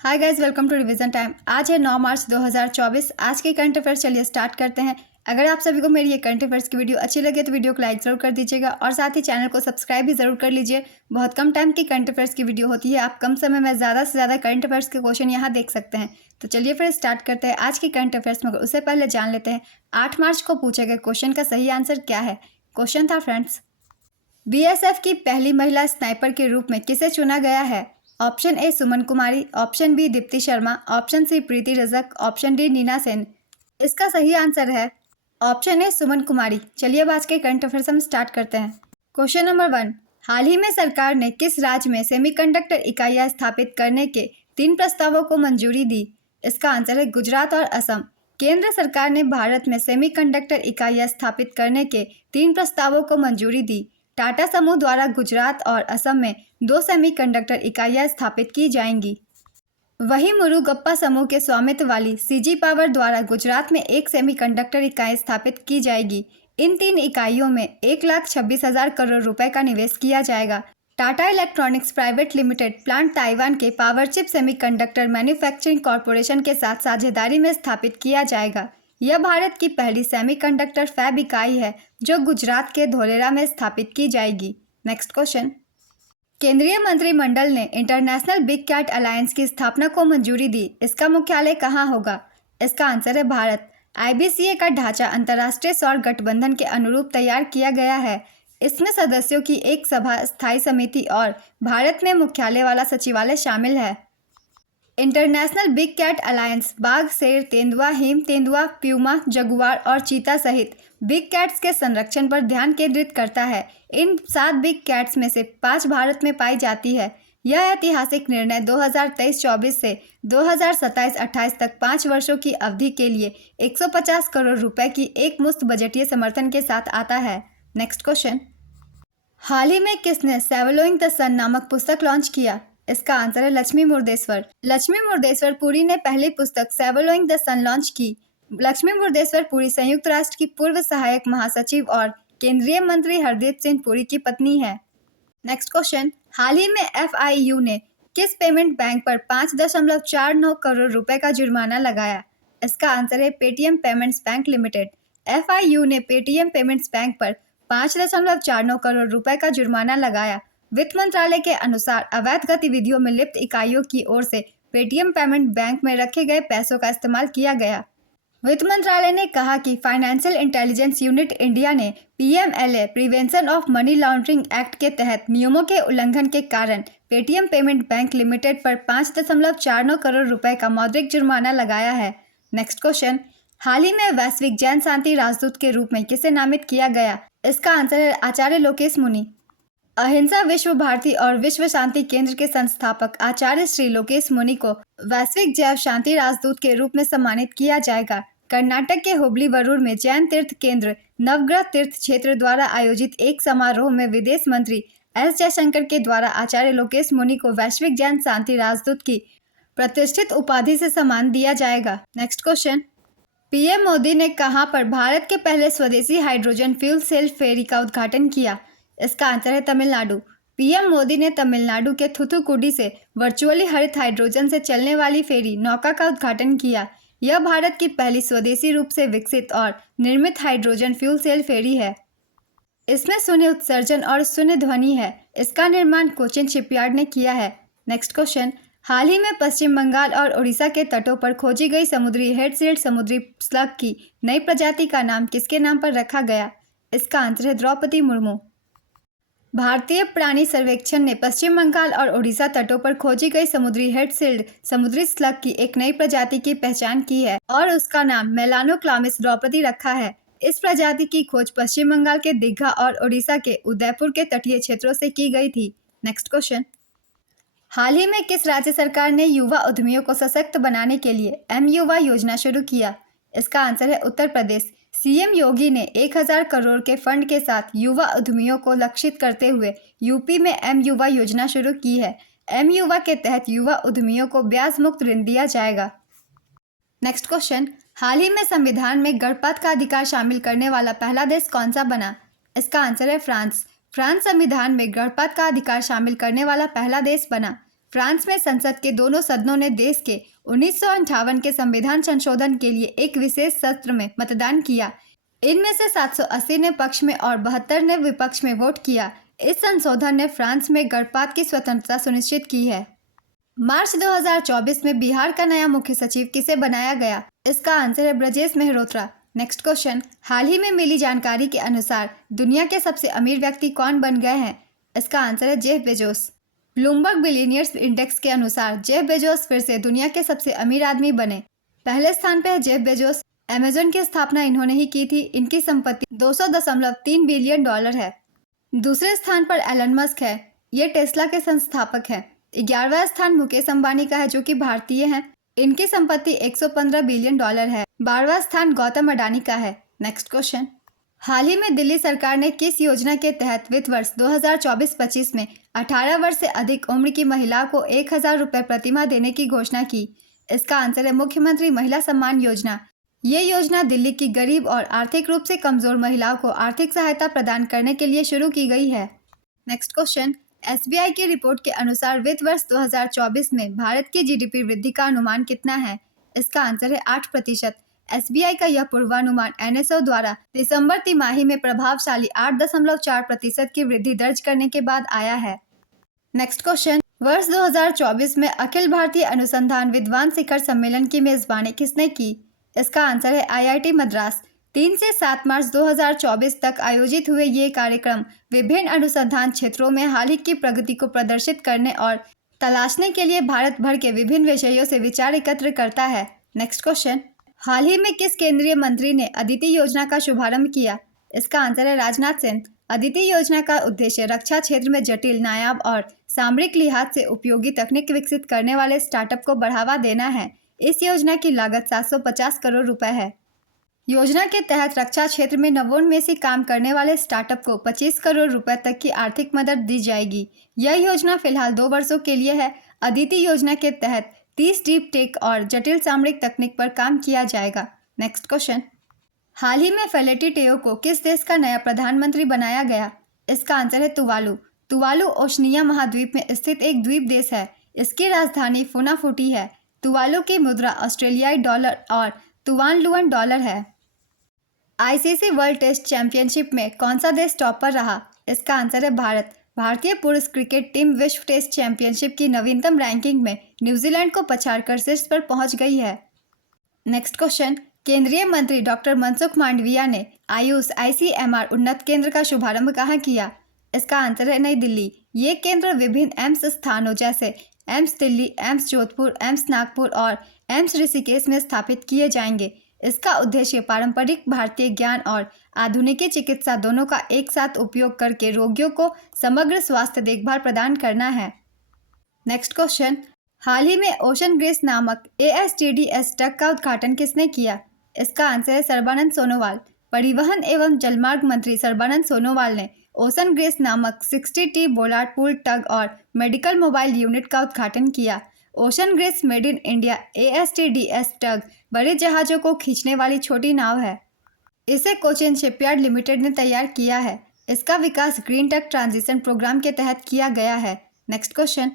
Hi guys, welcome to revision time. आज है 9 मार्च 2024। आज के करंट अफेयर्स चलिए स्टार्ट करते हैं। अगर आप सभी को मेरी ये करंट अफेयर्स की वीडियो अच्छी लगे तो वीडियो को लाइक जरूर कर दीजिएगा और साथ ही चैनल को सब्सक्राइब भी जरूर कर लीजिए। बहुत कम टाइम की करंट अफेयर्स की वीडियो होती है, आप कम समय में ज़्यादा से ज़्यादा करंट अफेयर्स के क्वेश्चन यहाँ देख सकते हैं। तो चलिए फिर स्टार्ट करते हैं आज की करंट अफेयर्स, मगर उससे पहले जान लेते हैं 8 मार्च को पूछे गए क्वेश्चन का सही आंसर क्या है। क्वेश्चन था फ्रेंड्स, बीएसएफ की पहली महिला स्नाइपर के रूप में किसे चुना गया है। Option A Suman Kumari, option B Deepti Sharma, option C Preeti Rajak, option D Neena Sen. इसका सही आंसर है ऑप्शन ए सुमन कुमारी। चलिए अब आज के करंट अफेयर्स हम स्टार्ट करते हैं। क्वेश्चन नंबर 1, हाल ही में सरकार ने किस राज्य में सेमीकंडक्टर इकाइयां स्थापित करने के 3 प्रस्तावों को मंजूरी दी। इसका आंसर है गुजरात और असम। केंद्र सरकार ने भारत में सेमीकंडक्टर इकाइयां स्थापित करने के 3 प्रस्तावों को मंजूरी दी। टाटा समूह द्वारा गुजरात और असम में 2 सेमीकंडक्टर इकाइयां स्थापित की जाएंगी। वहीं मुरुगप्पा समूह के स्वामित्व वाली सीजी पावर द्वारा गुजरात में 1 सेमीकंडक्टर इकाई स्थापित की जाएगी। इन 3 इकाइयों में 1,26,000 करोड़ रुपए का निवेश किया जाएगा। Tata electronics private limited plant Taiwan के पावरचिप सेमीकंडक्टर मैन्युफैक्चरिंग कॉरपोरेशन के साथ साझेदारी में स्थापित किया जाएगा। यह भारत की पहली सेमीकंडक्टर फैब इकाई है जो गुजरात के धोलेरा में स्थापित की जाएगी। नेक्स्ट क्वेश्चन, केंद्रीय मंत्रिमंडल ने इंटरनेशनल बिग कैट अलायंस की स्थापना को मंजूरी दी। इसका मुख्यालय कहाँ होगा। इसका आंसर है भारत। आईबीसीए का ढांचा अंतर्राष्ट्रीय सौर गठबंधन के अनुरूप तैयार किया गया है। इसमें सदस्यों की एक सभा, स्थायी समिति और भारत में मुख्यालय वाला सचिवालय शामिल है। इंटरनेशनल बिग कैट अलायंस बाघ, शेर, तेंदुआ, हिम तेंदुआ, प्यूमा, जगुआर और चीता सहित बिग कैट्स के संरक्षण पर ध्यान केंद्रित करता है। इन 7 बिग कैट्स में से 5 भारत में पाई जाती है। यह ऐतिहासिक निर्णय 2023-24 से 2027-28 तक 5 वर्षों की अवधि के लिए 150 करोड़ रुपए की एक मुश्त बजटीय समर्थन के साथ आता है। नेक्स्ट क्वेश्चन, हाल ही में किसने सैवलोइंग द सन नामक पुस्तक लॉन्च किया। इसका आंसर है लक्ष्मी मुर्देश्वर। लक्ष्मी मुर्देश्वर पुरी ने पहली पुस्तक सैवलोइंग द सन लॉन्च की। लक्ष्मी मुर्देश्वर पुरी संयुक्त राष्ट्र की पूर्व सहायक महासचिव और केंद्रीय मंत्री हरदीप सिंह पुरी की पत्नी है। नेक्स्ट क्वेश्चन, हाल ही में एफआईयू ने किस पेमेंट बैंक पर 5.49 करोड़ रुपए का जुर्माना लगाया। इसका आंसर है Paytm payments bank limited. FIU ने पेटीएम पेमेंट्स बैंक पर 5.49 करोड़ रुपए का जुर्माना लगाया। वित्त मंत्रालय के अनुसार अवैध गतिविधियों में लिप्त इकाइयों की ओर से पेटीएम पेमेंट बैंक में रखे गए पैसों का इस्तेमाल किया गया। वित्त मंत्रालय ने कहा कि फाइनेंशियल इंटेलिजेंस यूनिट इंडिया ने PMLA prevention of money laundering act के तहत नियमों के उल्लंघन के कारण पेटीएम पेमेंट बैंक लिमिटेड पर 5.49 करोड़ रुपए का मौद्रिक जुर्माना लगाया है। नेक्स्ट क्वेश्चन, हाल ही में वैश्विक जैन शांति राजदूत के रूप में किसे नामित किया गया। इसका आंसर है आचार्य लोकेश मुनि। अहिंसा विश्व भारती और विश्व शांति केंद्र के संस्थापक आचार्य श्री लोकेश मुनि को वैश्विक जैव शांति राजदूत के रूप में सम्मानित किया जाएगा। कर्नाटक के हुबली वरूर में जैन तीर्थ केंद्र नवग्रह तीर्थ क्षेत्र द्वारा आयोजित एक समारोह में विदेश मंत्री एस जयशंकर के द्वारा आचार्य लोकेश मुनि को वैश्विक जैन शांति राजदूत की प्रतिष्ठित उपाधि से सम्मान दिया जाएगा। नेक्स्ट क्वेश्चन, पीएम मोदी ने कहां पर भारत के पहले स्वदेशी हाइड्रोजन फ्यूल सेल फेरी का उद्घाटन किया। इसका आंसर है तमिलनाडु। पीएम मोदी ने तमिलनाडु के थुथुकुडी से वर्चुअली हरित हाइड्रोजन से चलने वाली फेरी नौका का उद्घाटन किया। यह भारत की पहली स्वदेशी रूप से विकसित और निर्मित हाइड्रोजन फ्यूल सेल फेरी है। इसमें शून्य उत्सर्जन और शून्य ध्वनि है। इसका निर्माण कोचिन शिपयार्ड ने किया है। नेक्स्ट क्वेश्चन, हाल ही में पश्चिम बंगाल और उड़ीसा के तटों पर खोजी गई समुद्री हेडसेल्ड समुद्री स्लग की नई प्रजाति का नाम किसके नाम पर रखा गया। इसका आंसर है द्रौपदी मुर्मू। भारतीय प्राणी सर्वेक्षण ने पश्चिम बंगाल और ओडिशा तटों पर खोजी गई समुद्री हेडसेल्ड समुद्री स्लग की एक नई प्रजाति की पहचान की है और उसका नाम मेलानोक्लामिस द्रौपदी रखा है। इस प्रजाति की खोज पश्चिम बंगाल के दीघा और ओडिशा के उदयपुर के तटीय क्षेत्रों से की गई थी। नेक्स्ट क्वेश्चन, हाल ही में किस राज्य सरकार ने युवा उद्यमियों को सशक्त बनाने के लिए एम युवा योजना शुरू किया। इसका आंसर है उत्तर प्रदेश। सीएम योगी ने 1000 करोड़ के फंड के साथ युवा उद्यमियों को लक्षित करते हुए यूपी में एम युवा योजना शुरू की है। एम युवा के तहत युवा उद्यमियों को ब्याज मुक्त ऋण दिया जाएगा। नेक्स्ट क्वेश्चन, हाल ही में संविधान में गर्भपात का अधिकार शामिल करने वाला पहला देश कौन सा बना। इसका आंसर है फ्रांस। फ्रांस संविधान में गर्भपात का अधिकार शामिल करने वाला पहला देश बना। फ्रांस में संसद के दोनों सदनों ने देश के 1958 के संविधान संशोधन के लिए एक विशेष सत्र में मतदान किया। इनमें से 780 ने पक्ष में और 72 ने विपक्ष में वोट किया। इस संशोधन ने फ्रांस में गर्भपात की स्वतंत्रता सुनिश्चित की है। मार्च 2024 में बिहार का नया मुख्य सचिव किसे बनाया गया? इसका आंसर है ब्रजेश मेहरोत्रा। नेक्स्ट क्वेश्चन, हाल ही में मिली जानकारी के अनुसार दुनिया के सबसे अमीर व्यक्ति कौन बन गए हैं? इसका आंसर है Jeff Bezos. Bloomberg billionaires index के अनुसार जेफ बेजोस फिर से दुनिया के सबसे अमीर आदमी बने। पहले स्थान पर है जेफ बेजोस। अमेजन की स्थापना इन्होंने ही की थी। इनकी संपत्ति $200.3 बिलियन है। दूसरे स्थान पर एलन मस्क है। ये टेस्ला के संस्थापक हैं। 11वां स्थान मुकेश अंबानी का है, जो कि भारतीय हैं। इनकी संपत्ति $115 बिलियन है। 12वां स्थान गौतम अडानी का है। नेक्स्ट क्वेश्चन, हाल ही में दिल्ली सरकार ने किस योजना के तहत वित्त वर्ष 2024-25 में 18 वर्ष से अधिक उम्र की महिलाओं को 1000 रुपये प्रतिमाह देने की घोषणा की? इसका आंसर है मुख्यमंत्री महिला सम्मान योजना। ये योजना दिल्ली की गरीब और आर्थिक रूप से कमजोर महिलाओं को आर्थिक सहायता प्रदान करने के लिए शुरू की गई है। नेक्स्ट क्वेश्चन, एसबीआई की रिपोर्ट के अनुसार वित्त वर्ष 2024 में भारत की जीडीपी वृद्धि का अनुमान कितना है? इसका आंसर है 8%। एसबीआई का यह पूर्वानुमान एनएसओ द्वारा दिसंबर तिमाही में प्रभावशाली 8.4% की वृद्धि दर्ज करने के बाद आया है। नेक्स्ट क्वेश्चन, वर्ष 2024 में अखिल भारतीय अनुसंधान विद्वान शिखर सम्मेलन की मेजबानी किसने की? इसका आंसर है आईआईटी मद्रास। 3 से 7 मार्च 2024 तक आयोजित हुए ये कार्यक्रम विभिन्न अनुसंधान क्षेत्रों में हाल ही की प्रगति को प्रदर्शित करने और तलाशने के लिए भारत भर के विभिन्न विषयों से विचार एकत्र करता है। नेक्स्ट क्वेश्चन, हाल ही में किस केंद्रीय मंत्री ने अदिति योजना का शुभारंभ किया? इसका आंसर है राजनाथ सिंह। अदिति योजना का उद्देश्य रक्षा क्षेत्र में जटिल, नायाब और सामरिक लिहाज से उपयोगी तकनीक विकसित करने वाले स्टार्टअप को बढ़ावा देना है। इस योजना की लागत 750 करोड़ रुपए है। योजना के तहत रक्षा क्षेत्र में नवोन्मेषी काम करने वाले स्टार्टअप को 25 करोड़ रुपए तक की आर्थिक मदद दी जाएगी। यह योजना फिलहाल 2 वर्षों के लिए है। अदिति योजना के तहत 30 डीप टेक और जटिल सामरिक तकनीक पर काम किया जाएगा। नेक्स्ट क्वेश्चन, हाल ही में फेलेटी टेओ को किस देश का नया प्रधानमंत्री बनाया गया? इसका आंसर है तुवालू। तुवालू ओशनिया महाद्वीप में स्थित एक द्वीप देश है। इसकी राजधानी फुनाफुटी है। तुवालू की मुद्रा ऑस्ट्रेलियाई डॉलर और तुवानलुअन डॉलर है। आईसीसी वर्ल्ड टेस्ट चैंपियनशिप में कौन सा देश टॉप पर रहा? इसका आंसर है भारत। भारतीय पुरुष क्रिकेट टीम विश्व टेस्ट चैंपियनशिप की नवीनतम रैंकिंग में न्यूजीलैंड को पछाड़कर शीर्ष पर पहुंच गई है। नेक्स्ट क्वेश्चन, केंद्रीय मंत्री डॉक्टर मनसुख मांडविया ने आयुष आईसीएमआर उन्नत केंद्र का शुभारंभ कहाँ किया? इसका आंसर है नई दिल्ली। ये केंद्र विभिन्न एम्स स्थानों जैसे AIIMS Delhi, AIIMS Jodhpur, AIIMS Nagpur और एम्स ऋषिकेश में स्थापित किए जाएंगे। इसका उद्देश्य पारंपरिक भारतीय ज्ञान और आधुनिक चिकित्सा दोनों का एक साथ उपयोग करके रोगियों को समग्र स्वास्थ्य देखभाल प्रदान करना है। नेक्स्ट क्वेश्चन, हाल ही में ओशन ग्रेस नामक एएसटीडीएस ट्रक का उद्घाटन किसने किया? इसका आंसर है सर्बानंद सोनोवाल। परिवहन एवं जलमार्ग मंत्री सर्बानंद सोनोवाल ने ओशन ग्रेस नामक 60T बोलार्ड पूल टग और मेडिकल मोबाइल यूनिट का उद्घाटन किया। Ocean grace made in India ASTDS tug बड़े जहाज़ों को खींचने वाली छोटी नाव है। इसे कोचिन शिपयार्ड लिमिटेड ने तैयार किया है। इसका विकास ग्रीन टेक ट्रांजिशन प्रोग्राम के तहत किया गया है। नेक्स्ट क्वेश्चन,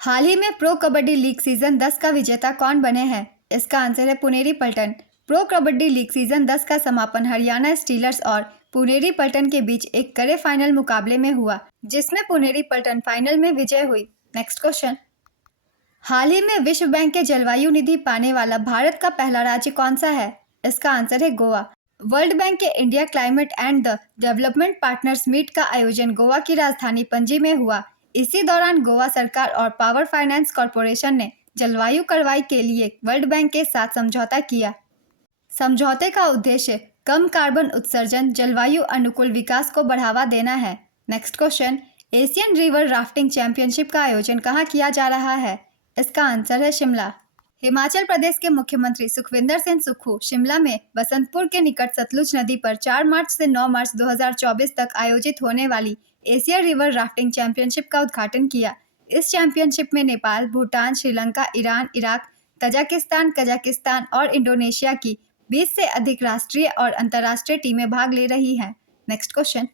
हाल ही में प्रो कबड्डी लीग सीजन 10 का विजेता कौन बने हैं? इसका आंसर है Puneri Paltan. Pro kabaddi league season 10 का समापन हरियाणा स्टीलर्स और पुनेरी पल्टन के बीच एक कड़े फाइनल मुकाबले में हुआ, जिसमें पुनेरी पल्टन फाइनल में विजय हुई। नेक्स्ट क्वेश्चन, हाल ही में विश्व बैंक के जलवायु निधि पाने वाला भारत का पहला राज्य कौन सा है? इसका आंसर है गोवा। वर्ल्ड बैंक के India climate and the development partners meet का आयोजन गोवा की राजधानी पणजी में हुआ। इसी दौरान गोवा सरकार और पावर फाइनेंस कॉरपोरेशन ने जलवायु कार्रवाई के लिए वर्ल्ड बैंक के साथ समझौता किया। समझौते का उद्देश्य कम कार्बन उत्सर्जन, जलवायु अनुकूल विकास को बढ़ावा देना है। Next question, Asian river rafting championship का आयोजन कहाँ किया जा रहा है? इसका आंसर है शिमला। हिमाचल प्रदेश के मुख्यमंत्री सुखविंदर सिंह सुक्खू शिमला में बसंतपुर के निकट सतलुज नदी पर 4 मार्च से 9 मार्च 2024 तक आयोजित होने वाली एशिया रिवर राफ्टिंग चैंपियनशिप का उद्घाटन किया। इस चैंपियनशिप में Nepal, Bhutan, Sri Lanka, Iran, Iraq, Tajikistan, Kazakhstan और इंडोनेशिया की 20 से अधिक राष्ट्रीय और अंतर्राष्ट्रीय टीमें भाग ले रही हैं। नेक्स्ट क्वेश्चन,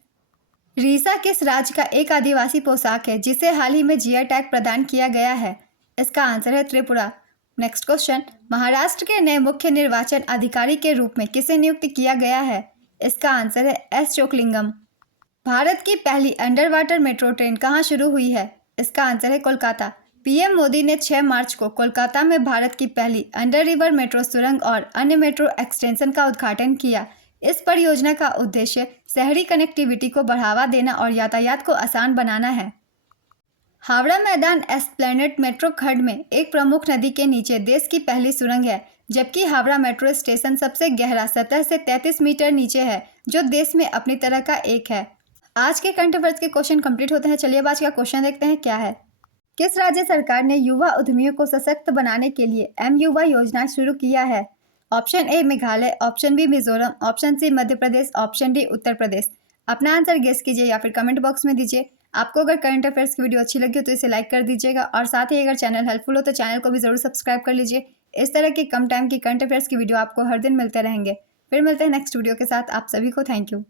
रीसा किस राज्य का एक आदिवासी पोशाक है जिसे हाल ही में जीआई टैग प्रदान किया गया है? इसका आंसर है त्रिपुरा। नेक्स्ट क्वेश्चन, महाराष्ट्र के नए मुख्य निर्वाचन अधिकारी के रूप में किसे नियुक्त किया गया है? इसका आंसर है एस चोकलिंगम। भारत की पहली अंडर वाटर मेट्रो ट्रेन कहाँ शुरू हुई है? इसका आंसर है कोलकाता। पीएम मोदी ने 6 मार्च को कोलकाता में भारत की पहली अंडर रिवर मेट्रो सुरंग और अन्य मेट्रो एक्सटेंशन का उद्घाटन किया। इस परियोजना का उद्देश्य शहरी कनेक्टिविटी को बढ़ावा देना और यातायात को आसान बनाना है। हावड़ा मैदान एस्प्लैनेड मेट्रो खंड में एक प्रमुख नदी के नीचे देश की पहली सुरंग है, जबकि हावड़ा मेट्रो स्टेशन सबसे गहरा सतह से 33 मीटर नीचे है, जो देश में अपनी तरह का एक है। आज के करंट अफेयर्स के क्वेश्चन कंप्लीट होते हैं। चलिए अब आज का क्वेश्चन देखते हैं क्या है। किस राज्य सरकार ने युवा उद्यमियों को सशक्त बनाने के लिए एम-युवा योजना शुरू किया है? Option A Meghalaya, option B Mizoram, option C Madhya Pradesh, option D Uttar Pradesh. अपना आंसर गेस कीजिए या फिर कमेंट बॉक्स में दीजिए। आपको अगर करंट अफेयर्स की वीडियो अच्छी लगी हो तो इसे लाइक कर दीजिएगा और साथ ही अगर चैनल हेल्पफुल हो तो चैनल को भी जरूर सब्सक्राइब कर लीजिए। इस तरह की कम टाइम की करंट अफेयर्स की वीडियो आपको हर दिन मिलते रहेंगे। फिर मिलते हैं नेक्स्ट वीडियो के साथ। आप सभी को थैंक यू।